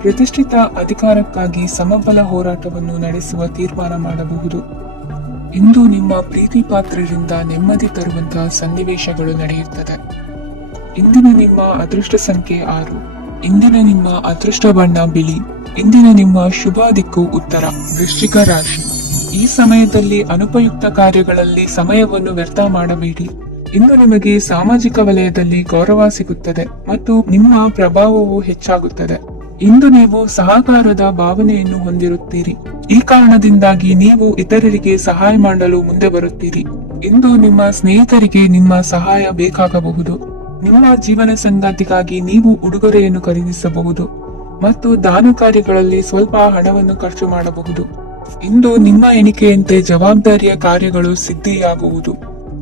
ಪ್ರತಿಷ್ಠಿತ ಅಧಿಕಾರಕ್ಕಾಗಿ ಸಮಬಲ ಹೋರಾಟವನ್ನು ನಡೆಸುವ ತೀರ್ಮಾನ ಮಾಡಬಹುದು. ಇಂದು ನಿಮ್ಮ ಪ್ರೀತಿ ಪಾತ್ರರಿಂದ ನೆಮ್ಮದಿ ತರುವಂತಹ ಸನ್ನಿವೇಶಗಳು ನಡೆಯುತ್ತದೆ. ಇಂದಿನ ನಿಮ್ಮ ಅದೃಷ್ಟ ಸಂಖ್ಯೆ 6. ಇಂದಿನ ನಿಮ್ಮ ಅದೃಷ್ಟ ಬಣ್ಣ ಬಿಳಿ. ಇಂದಿನ ನಿಮ್ಮ ಶುಭ ದಿಕ್ಕು ಉತ್ತರ. ವೃಶ್ಚಿಕ ರಾಶಿ. ಈ ಸಮಯದಲ್ಲಿ ಅನುಪಯುಕ್ತ ಕಾರ್ಯಗಳಲ್ಲಿ ಸಮಯವನ್ನು ವ್ಯರ್ಥ ಮಾಡಬೇಡಿ. ಇಂದು ನಿಮಗೆ ಸಾಮಾಜಿಕ ವಲಯದಲ್ಲಿ ಗೌರವ ಸಿಗುತ್ತದೆ ಮತ್ತು ನಿಮ್ಮ ಪ್ರಭಾವವು ಹೆಚ್ಚಾಗುತ್ತದೆ. ಇಂದು ನೀವು ಸಹಕಾರದ ಭಾವನೆಯನ್ನು ಹೊಂದಿರುತ್ತೀರಿ. ಈ ಕಾರಣದಿಂದಾಗಿ ನೀವು ಇತರರಿಗೆ ಸಹಾಯ ಮಾಡಲು ಮುಂದೆ ಬರುತ್ತೀರಿ. ಇಂದು ನಿಮ್ಮ ಸ್ನೇಹಿತರಿಗೆ ನಿಮ್ಮ ಸಹಾಯ ಬೇಕಾಗಬಹುದು. ನಿಮ್ಮ ಜೀವನ ಸಂಗಾತಿಗಾಗಿ ನೀವು ಉಡುಗೊರೆಯನ್ನು ಖರೀದಿಸಬಹುದು ಮತ್ತು ದಾನ ಕಾರ್ಯಗಳಲ್ಲಿ ಸ್ವಲ್ಪ ಹಣವನ್ನು ಖರ್ಚು ಮಾಡಬಹುದು. ಇಂದು ನಿಮ್ಮ ಎಣಿಕೆಯಂತೆ ಜವಾಬ್ದಾರಿಯ ಕಾರ್ಯಗಳು ಸಿದ್ಧಿಯಾಗುವುದು.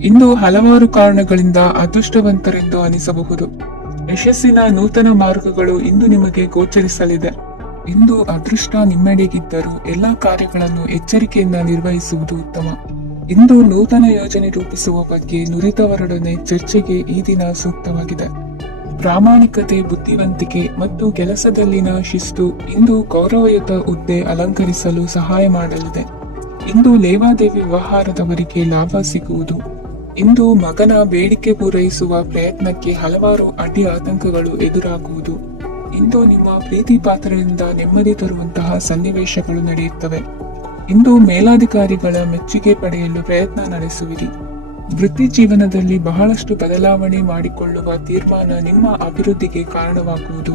ಇಂದು ಹಲವಾರು ಕಾರಣಗಳಿಂದ ಅದೃಷ್ಟವಂತರೆಂದು ಅನಿಸಬಹುದು. ಯಶಸ್ಸಿನ ನೂತನ ಮಾರ್ಗಗಳು ಇಂದು ನಿಮಗೆ ಗೋಚರಿಸಲಿದೆ. ಇಂದು ಅದೃಷ್ಟ ನಿಮ್ಮೆಡೆಗಿದ್ದರೂ ಎಲ್ಲಾ ಕಾರ್ಯಗಳನ್ನು ಎಚ್ಚರಿಕೆಯಿಂದ ನಿರ್ವಹಿಸುವುದು ಉತ್ತಮ. ಇಂದು ನೂತನ ಯೋಜನೆ ರೂಪಿಸುವ ಬಗ್ಗೆ ನುರಿತವರೊಡನೆ ಚರ್ಚೆಗೆ ಈ ದಿನ ಸೂಕ್ತವಾಗಿದೆ. ಪ್ರಾಮಾಣಿಕತೆ, ಬುದ್ಧಿವಂತಿಕೆ ಮತ್ತು ಕೆಲಸದಲ್ಲಿನ ಶಿಸ್ತು ಇಂದು ಗೌರವಯುತ ಹುದ್ದೆ ಅಲಂಕರಿಸಲು ಸಹಾಯ ಮಾಡಲಿದೆ. ಇಂದು ಲೇವಾದೇವಿ ವ್ಯವಹಾರದವರಿಗೆ ಲಾಭ ಸಿಗುವುದು. ಇಂದು ಮಗನ ಬೇಡಿಕೆ ಪೂರೈಸುವ ಪ್ರಯತ್ನಕ್ಕೆ ಹಲವಾರು ಅಡ್ಡಿ ಆತಂಕಗಳು ಎದುರಾಗುವುದು. ಇಂದು ನಿಮ್ಮ ಪ್ರೀತಿ ಪಾತ್ರರಿಂದ ನೆಮ್ಮದಿ ತರುವಂತಹ ಸನ್ನಿವೇಶಗಳು ನಡೆಯುತ್ತವೆ. ಇಂದು ಮೇಲಾಧಿಕಾರಿಗಳ ಮೆಚ್ಚುಗೆ ಪಡೆಯಲು ಪ್ರಯತ್ನ ನಡೆಸುವಿರಿ. ವೃತ್ತಿ ಜೀವನದಲ್ಲಿ ಬಹಳಷ್ಟು ಬದಲಾವಣೆ ಮಾಡಿಕೊಳ್ಳುವ ತೀರ್ಮಾನ ನಿಮ್ಮ ಅಭಿವೃದ್ಧಿಗೆ ಕಾರಣವಾಗುವುದು.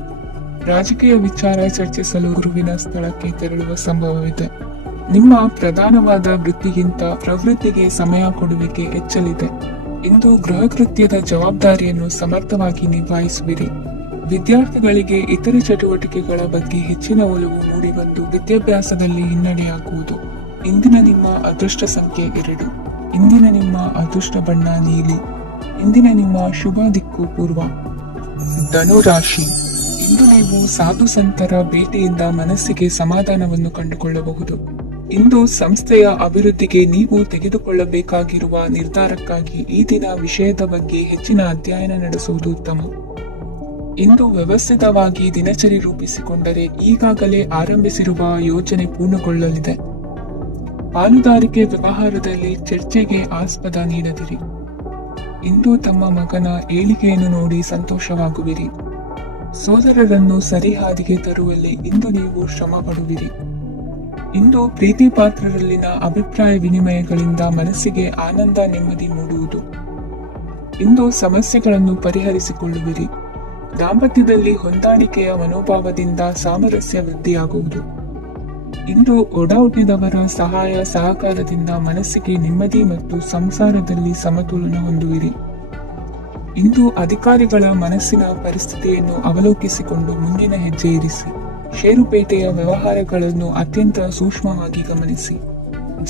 ರಾಜಕೀಯ ವಿಚಾರ ಚರ್ಚಿಸಲು ಗುರುವಿನ ಸ್ಥಳಕ್ಕೆ ತೆರಳುವ ಸಂಭವವಿದೆ. ನಿಮ್ಮ ಪ್ರಧಾನವಾದ ವೃತ್ತಿಗಿಂತ ಪ್ರವೃತ್ತಿಗೆ ಸಮಯ ಕೊಡುವಿಕೆ ಹೆಚ್ಚಲಿದೆ. ಇಂದು ಗೃಹ ಕೃತ್ಯದ ಜವಾಬ್ದಾರಿಯನ್ನು ಸಮರ್ಥವಾಗಿ ನಿಭಾಯಿಸುವಿರಿ. ವಿದ್ಯಾರ್ಥಿಗಳಿಗೆ ಇತರೆ ಚಟುವಟಿಕೆಗಳ ಬಗ್ಗೆ ಹೆಚ್ಚಿನ ಒಲವು ಮೂಡಿಬಂದು ವಿದ್ಯಾಭ್ಯಾಸದಲ್ಲಿ ಹಿನ್ನಡೆಯಾಗುವುದು. ಇಂದಿನ ನಿಮ್ಮ ಅದೃಷ್ಟ ಸಂಖ್ಯೆ 2. ಇಂದಿನ ನಿಮ್ಮ ಅದೃಷ್ಟ ಬಣ್ಣ ನೀಲಿ. ಇಂದಿನ ನಿಮ್ಮ ಶುಭ ದಿಕ್ಕು ಪೂರ್ವ. ಧನು ರಾಶಿ. ಇಂದು ನೀವು ಸಾಧು ಸಂತರ ಭೇಟಿಯಿಂದ ಮನಸ್ಸಿಗೆ ಸಮಾಧಾನವನ್ನು ಕಂಡುಕೊಳ್ಳಬಹುದು. ಇಂದು ಸಂಸ್ಥೆಯ ಅಭಿವೃದ್ಧಿಗೆ ನೀವು ತೆಗೆದುಕೊಳ್ಳಬೇಕಾಗಿರುವ ನಿರ್ಧಾರಕ್ಕಾಗಿ ಈ ದಿನ ವಿಷಯದ ಬಗ್ಗೆ ಹೆಚ್ಚಿನ ಅಧ್ಯಯನ ನಡೆಸುವುದು ಉತ್ತಮ. ಇಂದು ವ್ಯವಸ್ಥಿತವಾಗಿ ದಿನಚರಿ ರೂಪಿಸಿಕೊಂಡರೆ ಈಗಾಗಲೇ ಆರಂಭಿಸಿರುವ ಯೋಜನೆ ಪೂರ್ಣಗೊಳ್ಳಲಿದೆ. ಪಾಲುದಾರಿಕೆ ವ್ಯವಹಾರದಲ್ಲಿ ಚರ್ಚೆಗೆ ಆಸ್ಪದ ನೀಡದಿರಿ. ಇಂದು ತಮ್ಮ ಮಗನ ಏಳಿಗೆಯನ್ನು ನೋಡಿ ಸಂತೋಷವಾಗುವಿರಿ. ಸೋದರರನ್ನು ಸರಿಹಾದಿಗೆ ತರುವಲ್ಲಿ ಇಂದು ನೀವು ಶ್ರಮ ಪಡುವಿರಿ. ಇಂದು ಪ್ರೀತಿ ಪಾತ್ರರಲ್ಲಿನ ಅಭಿಪ್ರಾಯ ವಿನಿಮಯಗಳಿಂದ ಮನಸ್ಸಿಗೆ ಆನಂದ, ನೆಮ್ಮದಿ ಮೂಡುವುದು. ಇಂದು ಸಮಸ್ಯೆಗಳನ್ನು ಪರಿಹರಿಸಿಕೊಳ್ಳುವಿರಿ. ದಾಂಪತ್ಯದಲ್ಲಿ ಹೊಂದಾಣಿಕೆಯ ಮನೋಭಾವದಿಂದ ಸಾಮರಸ್ಯ ವೃದ್ಧಿಯಾಗುವುದು. ಇಂದು ಒಡ ಹುಟ್ಟಿದವರ ಸಹಾಯ ಸಹಕಾರದಿಂದ ಮನಸ್ಸಿಗೆ ನೆಮ್ಮದಿ ಮತ್ತು ಸಂಸಾರದಲ್ಲಿ ಸಮತೋಲನ ಹೊಂದುವಿರಿ. ಇಂದು ಅಧಿಕಾರಿಗಳ ಮನಸ್ಸಿನ ಪರಿಸ್ಥಿತಿಯನ್ನು ಅವಲೋಕಿಸಿಕೊಂಡು ಮುಂದಿನ ಹೆಜ್ಜೆ ಇರಿಸಿ. ಷೇರುಪೇಟೆಯ ವ್ಯವಹಾರಗಳನ್ನು ಅತ್ಯಂತ ಸೂಕ್ಷ್ಮವಾಗಿ ಗಮನಿಸಿ.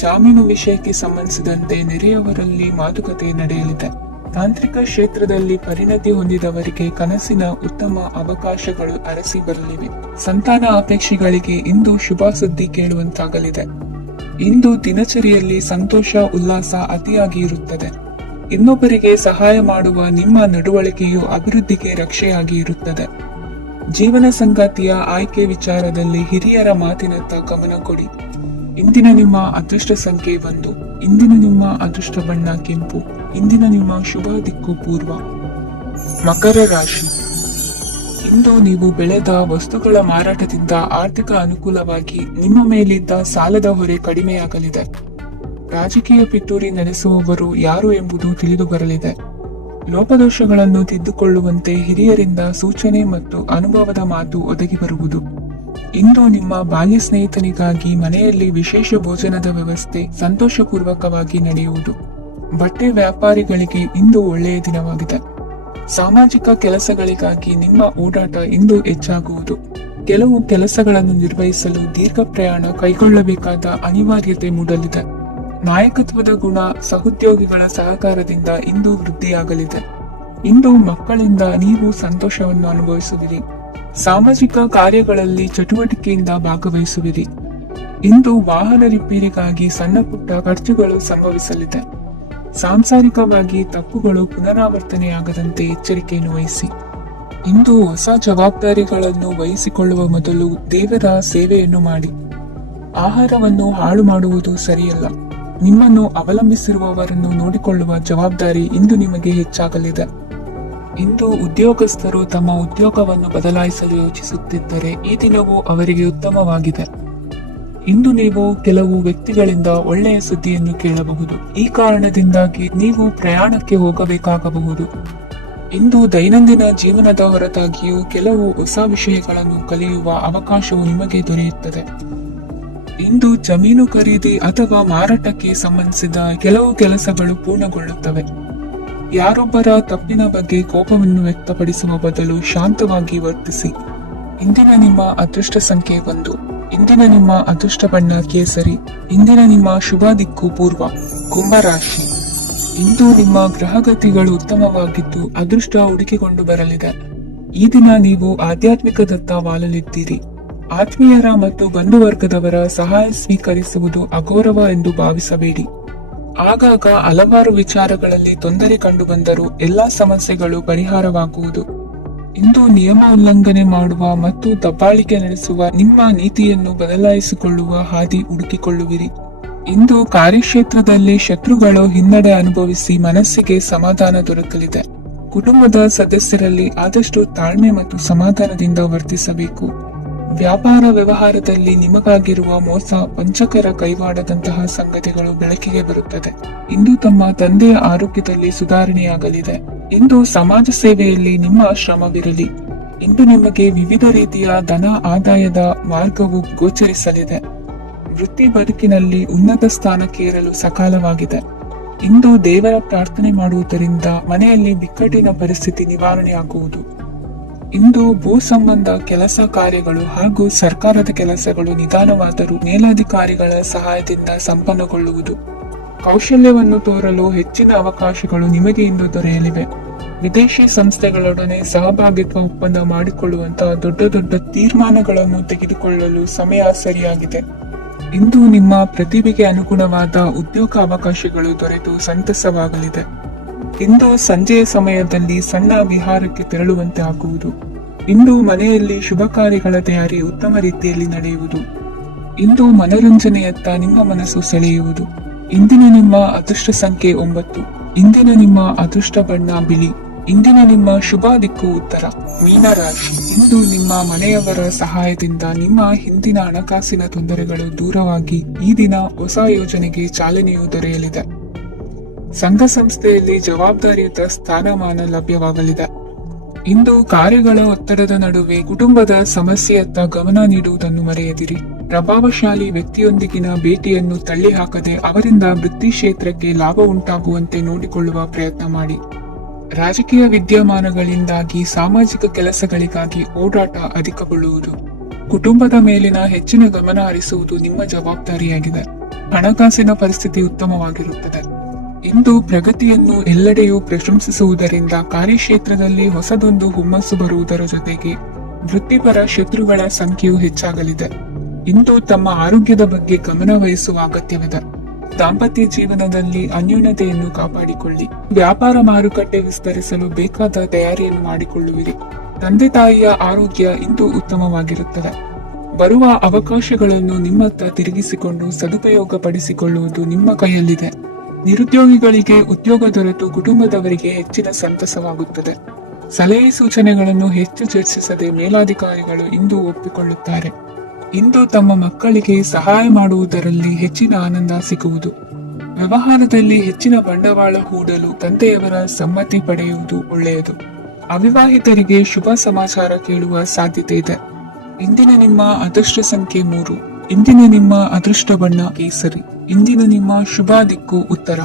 ಜಾಮೀನು ವಿಷಯಕ್ಕೆ ಸಂಬಂಧಿಸಿದಂತೆ ನೆರೆಯವರಲ್ಲಿ ಮಾತುಕತೆ ನಡೆಯಲಿದೆ. ತಾಂತ್ರಿಕ ಕ್ಷೇತ್ರದಲ್ಲಿ ಪರಿಣತಿ ಹೊಂದಿದವರಿಗೆ ಕನಸಿನ ಉತ್ತಮ ಅವಕಾಶಗಳು ಅರಸಿ ಬರಲಿವೆ. ಸಂತಾನ ಅಪೇಕ್ಷಿಗಳಿಗೆ ಇಂದು ಶುಭ ಸುದ್ದಿ ಕೇಳುವಂತಾಗಲಿದೆ. ಇಂದು ದಿನಚರಿಯಲ್ಲಿ ಸಂತೋಷ ಉಲ್ಲಾಸ ಅತಿಯಾಗಿ ಇರುತ್ತದೆ. ಇನ್ನೊಬ್ಬರಿಗೆ ಸಹಾಯ ಮಾಡುವ ನಿಮ್ಮ ನಡವಳಿಕೆಯು ಅಭಿವೃದ್ಧಿಗೆ ರಕ್ಷೆಯಾಗಿ ಇರುತ್ತದೆ. ಜೀವನ ಸಂಗಾತಿಯ ಆಯ್ಕೆ ವಿಚಾರದಲ್ಲಿ ಹಿರಿಯರ ಮಾತಿನತ್ತ ಗಮನ ಕೊಡಿ. ಇಂದಿನ ನಿಮ್ಮ ಅದೃಷ್ಟ ಸಂಖ್ಯೆ 1. ಇಂದಿನ ನಿಮ್ಮ ಅದೃಷ್ಟ ಬಣ್ಣ ಕೆಂಪು. ಇಂದಿನ ನಿಮ್ಮ ಶುಭ ದಿಕ್ಕು ಪೂರ್ವ. ಮಕರ ರಾಶಿ. ಇಂದು ನೀವು ಬೆಳೆದ ವಸ್ತುಗಳ ಮಾರಾಟದಿಂದ ಆರ್ಥಿಕ ಅನುಕೂಲವಾಗಿ ನಿಮ್ಮ ಮೇಲಿದ್ದ ಸಾಲದ ಹೊರೆ ಕಡಿಮೆಯಾಗಲಿದೆ. ರಾಜಕೀಯ ಪಿತೂರಿ ನಡೆಸುವವರು ಯಾರು ಎಂಬುದು ತಿಳಿದು ಬರಲಿದೆ. ಲೋಪದೋಷಗಳನ್ನು ತಿದ್ದುಕೊಳ್ಳುವಂತೆ ಹಿರಿಯರಿಂದ ಸೂಚನೆ ಮತ್ತು ಅನುಭವದ ಮಾತು ಒದಗಿ ಬರುವುದು. ಇಂದು ನಿಮ್ಮ ಬಾಲ್ಯ ಸ್ನೇಹಿತನಿಗಾಗಿ ಮನೆಯಲ್ಲಿ ವಿಶೇಷ ಭೋಜನದ ವ್ಯವಸ್ಥೆ ಸಂತೋಷಪೂರ್ವಕವಾಗಿ ನಡೆಯುವುದು. ಬಟ್ಟೆ ವ್ಯಾಪಾರಿಗಳಿಗೆ ಇಂದು ಒಳ್ಳೆಯ ದಿನವಾಗಿದೆ. ಸಾಮಾಜಿಕ ಕೆಲಸಗಳಿಗಾಗಿ ನಿಮ್ಮ ಓಡಾಟ ಇಂದು ಹೆಚ್ಚಾಗುವುದು. ಕೆಲವು ಕೆಲಸಗಳನ್ನು ನಿರ್ವಹಿಸಲು ದೀರ್ಘ ಪ್ರಯಾಣ ಕೈಗೊಳ್ಳಬೇಕಾದ ಅನಿವಾರ್ಯತೆ ಮೂಡಲಿದೆ. ನಾಯಕತ್ವದ ಗುಣ ಸಹೋದ್ಯೋಗಿಗಳ ಸಹಕಾರದಿಂದ ಇಂದು ವೃದ್ಧಿಯಾಗಲಿದೆ. ಇಂದು ಮಕ್ಕಳಿಂದ ನೀವು ಸಂತೋಷವನ್ನು ಅನುಭವಿಸುವಿರಿ. ಸಾಮಾಜಿಕ ಕಾರ್ಯಗಳಲ್ಲಿ ಚಟುವಟಿಕೆಯಿಂದ ಭಾಗವಹಿಸುವಿರಿ. ಇಂದು ವಾಹನ ರಿಪೇರಿಗಾಗಿ ಸಣ್ಣ ಪುಟ್ಟ ಖರ್ಚುಗಳು ಸಂಭವಿಸಲಿದೆ. ಸಾಂಸಾರಿಕವಾಗಿ ತಪ್ಪುಗಳು ಪುನರಾವರ್ತನೆಯಾಗದಂತೆ ಎಚ್ಚರಿಕೆಯನ್ನು ವಹಿಸಿ. ಇಂದು ಹೊಸ ಜವಾಬ್ದಾರಿಗಳನ್ನು ವಹಿಸಿಕೊಳ್ಳುವ ಮೊದಲು ದೇವರ ಸೇವೆಯನ್ನು ಮಾಡಿ. ಆಹಾರವನ್ನು ಹಾಳು ಮಾಡುವುದು ಸರಿಯಲ್ಲ. ನಿಮ್ಮನ್ನು ಅವಲಂಬಿಸಿರುವವರನ್ನು ನೋಡಿಕೊಳ್ಳುವ ಜವಾಬ್ದಾರಿ ಇಂದು ನಿಮಗೆ ಹೆಚ್ಚಾಗಲಿದೆ. ಇಂದು ಉದ್ಯೋಗಸ್ಥರು ತಮ್ಮ ಉದ್ಯೋಗವನ್ನು ಬದಲಾಯಿಸಲು ಯೋಚಿಸುತ್ತಿದ್ದರೆ ಈ ದಿನವೂ ಅವರಿಗೆ ಉತ್ತಮವಾಗಿದೆ. ಇಂದು ನೀವು ಕೆಲವು ವ್ಯಕ್ತಿಗಳಿಂದ ಒಳ್ಳೆಯ ಸುದ್ದಿಯನ್ನು ಕೇಳಬಹುದು. ಈ ಕಾರಣದಿಂದಾಗಿ ನೀವು ಪ್ರಯಾಣಕ್ಕೆ ಹೋಗಬೇಕಾಗಬಹುದು. ಇಂದು ದೈನಂದಿನ ಜೀವನದ ಹೊರತಾಗಿಯೂ ಕೆಲವು ಹೊಸ ವಿಷಯಗಳನ್ನು ಕಲಿಯುವ ಅವಕಾಶವು ನಿಮಗೆ ದೊರೆಯುತ್ತದೆ. ಇಂದು ಜಮೀನು ಖರೀದಿ ಅಥವಾ ಮಾರಾಟಕ್ಕೆ ಸಂಬಂಧಿಸಿದ ಕೆಲವು ಕೆಲಸಗಳು ಪೂರ್ಣಗೊಳ್ಳುತ್ತವೆ. ಯಾರೊಬ್ಬರ ತಪ್ಪಿನ ಬಗ್ಗೆ ಕೋಪವನ್ನು ವ್ಯಕ್ತಪಡಿಸುವ ಬದಲು ಶಾಂತವಾಗಿ ವರ್ತಿಸಿ. ಇಂದಿನ ನಿಮ್ಮ ಅದೃಷ್ಟ ಸಂಖ್ಯೆ 1. ಇಂದಿನ ನಿಮ್ಮ ಅದೃಷ್ಟ ಬಣ್ಣ ಕೇಸರಿ. ಇಂದಿನ ನಿಮ್ಮ ಶುಭ ದಿಕ್ಕು ಪೂರ್ವ. ಕುಂಭರಾಶಿ. ಇಂದು ನಿಮ್ಮ ಗ್ರಹಗತಿಗಳು ಉತ್ತಮವಾಗಿದ್ದು ಅದೃಷ್ಟ ಹುಡುಕಿಕೊಂಡು ಬರಲಿದೆ. ಈ ದಿನ ನೀವು ಆಧ್ಯಾತ್ಮಿಕದತ್ತ ವಾಲಲಿದ್ದೀರಿ. ಆತ್ಮೀಯರ ಮತ್ತು ಬಂಧುವರ್ಗದವರ ಸಹಾಯ ಸ್ವೀಕರಿಸುವುದು ಅಗೌರವ ಎಂದು ಭಾವಿಸಬೇಡಿ. ಆಗಾಗ ಹಲವಾರು ವಿಚಾರಗಳಲ್ಲಿ ತೊಂದರೆ ಕಂಡುಬಂದರೂ ಎಲ್ಲಾ ಸಮಸ್ಯೆಗಳು ಪರಿಹಾರವಾಗುವುದು. ಇಂದು ನಿಯಮ ಉಲ್ಲಂಘನೆ ಮಾಡುವ ಮತ್ತು ದಬ್ಬಾಳಿಕೆ ನಡೆಸುವ ನಿಮ್ಮ ನೀತಿಯನ್ನು ಬದಲಾಯಿಸಿಕೊಳ್ಳುವ ಹಾದಿ ಹುಡುಕಿಕೊಳ್ಳುವಿರಿ. ಇಂದು ಕಾರ್ಯಕ್ಷೇತ್ರದಲ್ಲಿ ಶತ್ರುಗಳು ಹಿನ್ನಡೆ ಅನುಭವಿಸಿ ಮನಸ್ಸಿಗೆ ಸಮಾಧಾನ ದೊರಕಲಿದೆ. ಕುಟುಂಬದ ಸದಸ್ಯರಲ್ಲಿ ಆದಷ್ಟು ತಾಳ್ಮೆ ಮತ್ತು ಸಮಾಧಾನದಿಂದ ವರ್ತಿಸಬೇಕು. ವ್ಯಾಪಾರ ವ್ಯವಹಾರದಲ್ಲಿ ನಿಮಗಾಗಿರುವ ಮೋಸ, ವಂಚಕರ ಕೈವಾಡದಂತಹ ಸಂಗತಿಗಳು ಬೆಳಕಿಗೆ ಬರುತ್ತದೆ. ಇಂದು ತಮ್ಮ ತಂದೆಯ ಆರೋಗ್ಯದಲ್ಲಿ ಸುಧಾರಣೆಯಾಗಲಿದೆ. ಇಂದು ಸಮಾಜ ಸೇವೆಯಲ್ಲಿ ನಿಮ್ಮ ಶ್ರಮವಿರಲಿ. ಇಂದು ನಿಮಗೆ ವಿವಿಧ ರೀತಿಯ ಧನ ಆದಾಯದ ಮಾರ್ಗವು ಗೋಚರಿಸಲಿದೆ. ವೃತ್ತಿ ಬದುಕಿನಲ್ಲಿ ಉನ್ನತ ಸ್ಥಾನಕ್ಕೇರಲು ಸಕಾಲವಾಗಿದೆ. ಇಂದು ದೇವರ ಪ್ರಾರ್ಥನೆ ಮಾಡುವುದರಿಂದ ಮನೆಯಲ್ಲಿ ಬಿಕ್ಕಟ್ಟಿನ ಪರಿಸ್ಥಿತಿ ನಿವಾರಣೆಯಾಗುವುದು. ಇಂದು ಭೂ ಸಂಬಂಧ ಕೆಲಸ ಕಾರ್ಯಗಳು ಹಾಗೂ ಸರ್ಕಾರದ ಕೆಲಸಗಳು ನಿಧಾನವಾದರೂ ಮೇಲಧಿಕಾರಿಗಳ ಸಹಾಯದಿಂದ ಸಂಪನ್ನಗೊಳ್ಳುವುದು. ಕೌಶಲ್ಯವನ್ನು ತೋರಲು ಹೆಚ್ಚಿನ ಅವಕಾಶಗಳು ನಿಮಗೆ ಇಂದು ದೊರೆಯಲಿವೆ. ವಿದೇಶಿ ಸಂಸ್ಥೆಗಳೊಡನೆ ಸಹಭಾಗಿತ್ವ ಒಪ್ಪಂದ ಮಾಡಿಕೊಳ್ಳುವಂತಹ ದೊಡ್ಡ ದೊಡ್ಡ ತೀರ್ಮಾನಗಳನ್ನು ತೆಗೆದುಕೊಳ್ಳಲು ಸಮಯ ಸರಿಯಾಗಿದೆ. ಇಂದು ನಿಮ್ಮ ಪ್ರತಿಭೆಗೆ ಅನುಗುಣವಾದ ಉದ್ಯೋಗ ಅವಕಾಶಗಳು ದೊರೆತು ಸಂತಸವಾಗಲಿದೆ. ಇಂದು ಸಂಜೆಯ ಸಮಯದಲ್ಲಿ ಸಣ್ಣ ವಿಹಾರಕ್ಕೆ ತೆರಳುವಂತೆ ಆಗುವುದು. ಇಂದು ಮನೆಯಲ್ಲಿ ಶುಭ ಕಾರ್ಯಗಳ ತಯಾರಿ ಉತ್ತಮ ರೀತಿಯಲ್ಲಿ ನಡೆಯುವುದು. ಇಂದು ಮನರಂಜನೆಯತ್ತ ನಿಮ್ಮ ಮನಸ್ಸು ಸೆಳೆಯುವುದು. ಇಂದಿನ ನಿಮ್ಮ ಅದೃಷ್ಟ ಸಂಖ್ಯೆ 9. ಇಂದಿನ ನಿಮ್ಮ ಅದೃಷ್ಟ ಬಣ್ಣ ಬಿಳಿ. ಇಂದಿನ ನಿಮ್ಮ ಶುಭ ದಿಕ್ಕು ಉತ್ತರ. ಮೀನರಾಶಿ. ಇಂದು ನಿಮ್ಮ ಮನೆಯವರ ಸಹಾಯದಿಂದ ನಿಮ್ಮ ಹಿಂದಿನ ಹಣಕಾಸಿನ ತೊಂದರೆಗಳು ದೂರವಾಗಿ ಈ ದಿನ ಹೊಸ ಯೋಜನೆಗೆ ಚಾಲನೆಯು ದೊರೆಯಲಿದೆ. ಸಂಘ ಸಂಸ್ಥೆಯಲ್ಲಿ ಜವಾಬ್ದಾರಿಯುತ ಸ್ಥಾನಮಾನ ಲಭ್ಯವಾಗಲಿದೆ. ಇಂದು ಕಾರ್ಯಗಳ ಒತ್ತಡದ ನಡುವೆ ಕುಟುಂಬದ ಸಮಸ್ಯೆಯತ್ತ ಗಮನ ನೀಡುವುದನ್ನು ಮರೆಯದಿರಿ. ಪ್ರಭಾವಶಾಲಿ ವ್ಯಕ್ತಿಯೊಂದಿಗಿನ ಭೇಟಿಯನ್ನು ತಳ್ಳಿಹಾಕದೆ ಅವರಿಂದ ವೃತ್ತಿ ಕ್ಷೇತ್ರಕ್ಕೆ ಲಾಭ ಉಂಟಾಗುವಂತೆ ನೋಡಿಕೊಳ್ಳುವ ಪ್ರಯತ್ನ ಮಾಡಿ. ರಾಜಕೀಯ ವಿದ್ಯಮಾನಗಳಿಂದಾಗಿ ಸಾಮಾಜಿಕ ಕೆಲಸಗಳಿಗಾಗಿ ಓಡಾಟ ಅಧಿಕಗೊಳ್ಳುವುದು. ಕುಟುಂಬದ ಮೇಲಿನ ಹೆಚ್ಚಿನ ಗಮನ ಹರಿಸುವುದು ನಿಮ್ಮ ಜವಾಬ್ದಾರಿಯಾಗಿದೆ. ಹಣಕಾಸಿನ ಪರಿಸ್ಥಿತಿ ಉತ್ತಮವಾಗಿರುತ್ತದೆ. ಇಂದು ಪ್ರಗತಿಯನ್ನು ಎಲ್ಲೆಡೆಯೂ ಪ್ರಶಂಸಿಸುವುದರಿಂದ ಕಾರ್ಯಕ್ಷೇತ್ರದಲ್ಲಿ ಹೊಸದೊಂದು ಹುಮ್ಮಸ್ಸು ಬರುವುದರ ಜೊತೆಗೆ ವೃತ್ತಿಪರ ಶತ್ರುಗಳ ಸಂಖ್ಯೆಯು ಹೆಚ್ಚಾಗಲಿದೆ. ಇಂದು ತಮ್ಮ ಆರೋಗ್ಯದ ಬಗ್ಗೆ ಗಮನ ವಹಿಸುವ ಅಗತ್ಯವಿದೆ. ದಾಂಪತ್ಯ ಜೀವನದಲ್ಲಿ ಅನ್ಯೋನ್ಯತೆಯನ್ನು ಕಾಪಾಡಿಕೊಳ್ಳಿ. ವ್ಯಾಪಾರ ಮಾರುಕಟ್ಟೆ ವಿಸ್ತರಿಸಲು ಬೇಕಾದ ತಯಾರಿಯನ್ನು ಮಾಡಿಕೊಳ್ಳುವಿರಿ. ತಂದೆ ತಾಯಿಯ ಆರೋಗ್ಯ ಇಂದು ಉತ್ತಮವಾಗಿರುತ್ತದೆ. ಬರುವ ಅವಕಾಶಗಳನ್ನು ನಿಮ್ಮತ್ತ ತಿರುಗಿಸಿಕೊಂಡು ಸದುಪಯೋಗ ಪಡಿಸಿಕೊಳ್ಳುವುದು ನಿಮ್ಮ ಕೈಯಲ್ಲಿದೆ. ನಿರುದ್ಯೋಗಿಗಳಿಗೆ ಉದ್ಯೋಗ ದೊರೆತು ಕುಟುಂಬದವರಿಗೆ ಹೆಚ್ಚಿನ ಸಂತಸವಾಗುತ್ತದೆ. ಸಲಹೆ ಸೂಚನೆಗಳನ್ನು ಹೆಚ್ಚು ಚರ್ಚಿಸದೆ ಮೇಲಾಧಿಕಾರಿಗಳು ಇಂದು ಒಪ್ಪಿಕೊಳ್ಳುತ್ತಾರೆ. ಇಂದು ತಮ್ಮ ಮಕ್ಕಳಿಗೆ ಸಹಾಯ ಮಾಡುವುದರಲ್ಲಿ ಹೆಚ್ಚಿನ ಆನಂದ ಸಿಗುವುದು. ವ್ಯವಹಾರದಲ್ಲಿ ಹೆಚ್ಚಿನ ಬಂಡವಾಳ ಹೂಡಲು ತಂದೆಯವರ ಸಮ್ಮತಿ ಪಡೆಯುವುದು ಒಳ್ಳೆಯದು. ಅವಿವಾಹಿತರಿಗೆ ಶುಭ ಸಮಾಚಾರ ಕೇಳುವ ಸಾಧ್ಯತೆ ಇದೆ. ಇಂದಿನ ನಿಮ್ಮ ಅದೃಷ್ಟ ಸಂಖ್ಯೆ 3. ಇಂದಿನ ನಿಮ್ಮ ಅದೃಷ್ಟ ಬಣ್ಣ ಕೇಸರಿ. ಇಂದಿನ ನಿಮ್ಮ ಶುಭ ದಿಕ್ಕು ಉತ್ತರ.